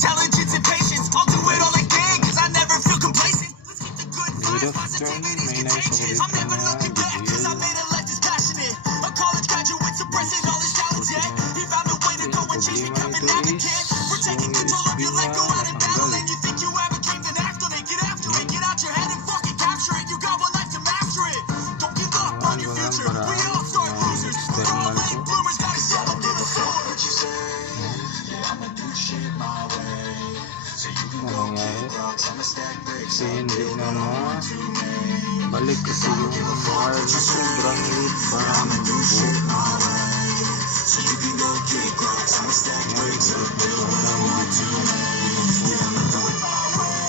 intelligence and patience. I'll do it all again, cause I never feel complacent. Let's keep the good vibes, positivity is contagious. I'm never looking back, cause I made a life that's passionate. A college graduate suppressing all his talents, yeah. He found a way to go and change, become an advocate. We're taking control of your life, go out and battle it. You think you have a dream, then act on it. Get after it, get out your head and fucking capture it. You got one life to master it. Don't give up on your future. We all start losers. We're all late bloomers, gotta settle through the floor. What you say? I'ma do shit my way. So you can go kick rocks, I'ma stack bricks. Kasi hindi na balik kasi yung file na sobrang lit para mag-boot. So you can go kick rocks, I'ma stack bricks up, build what I want to. Yeah, I'ma do it my way.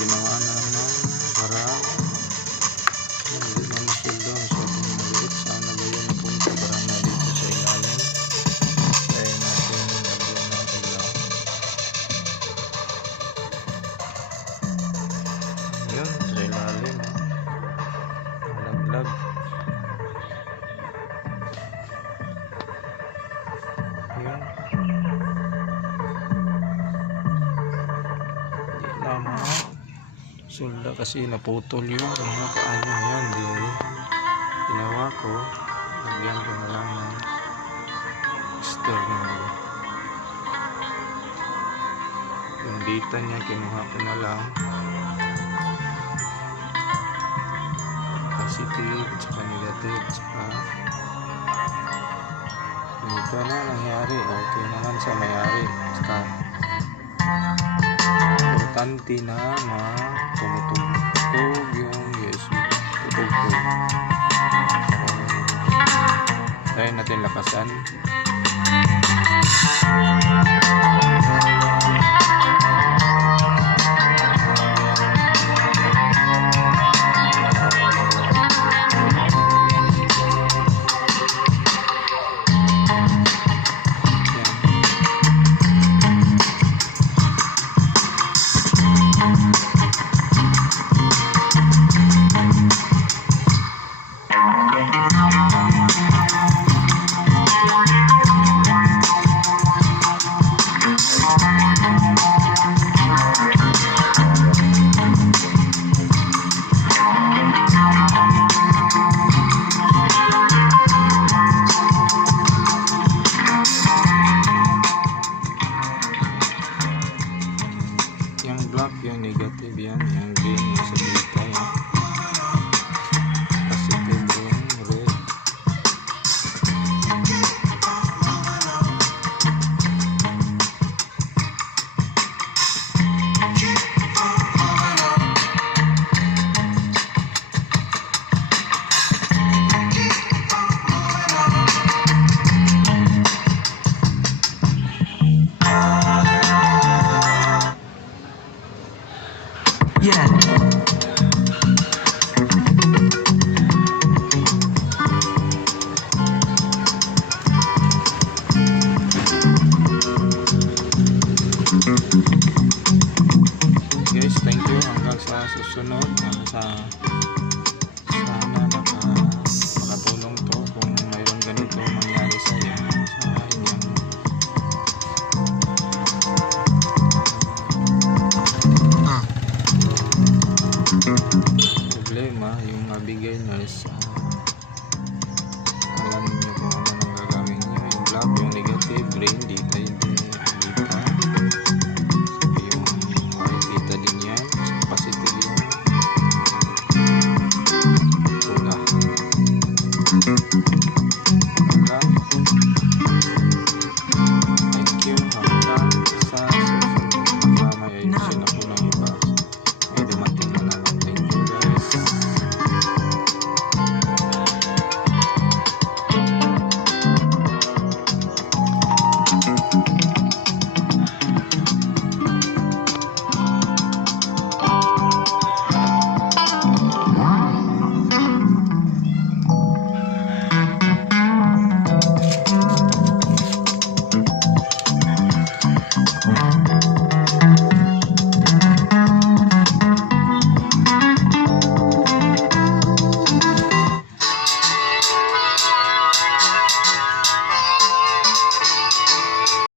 Ginawa naman para hindi na masildo masyadong maliit. Sana ba yun napunta parang na dito sa ilalim. Kaya natin lagyan ng ilaw. Yun, sa ilalim malaglag. Yun, hindi na sulda kasi naputol yung mga paano yan. Di ginawa ko, lagyan ko na lang ng external. Yung data niya kinuha ko na lang positive tsaka negative tsaka ito na nangyari. Okay naman sa mayari tsaka importante na tumutugtog yung USB. Tutugtog. Try natin lakasan. Yung black yung negative yan, yung green yung sa data yan. Positive yung red. Yeah. Guys, thank you. Hanggang sa susunod. Sana makatulong to kung mayroong ganito mangyari sa iyo, sa inyong problema. Yung mabigay na is alam niyo kung ano nang gagawin niyo. Yung black, yung negative, green, dito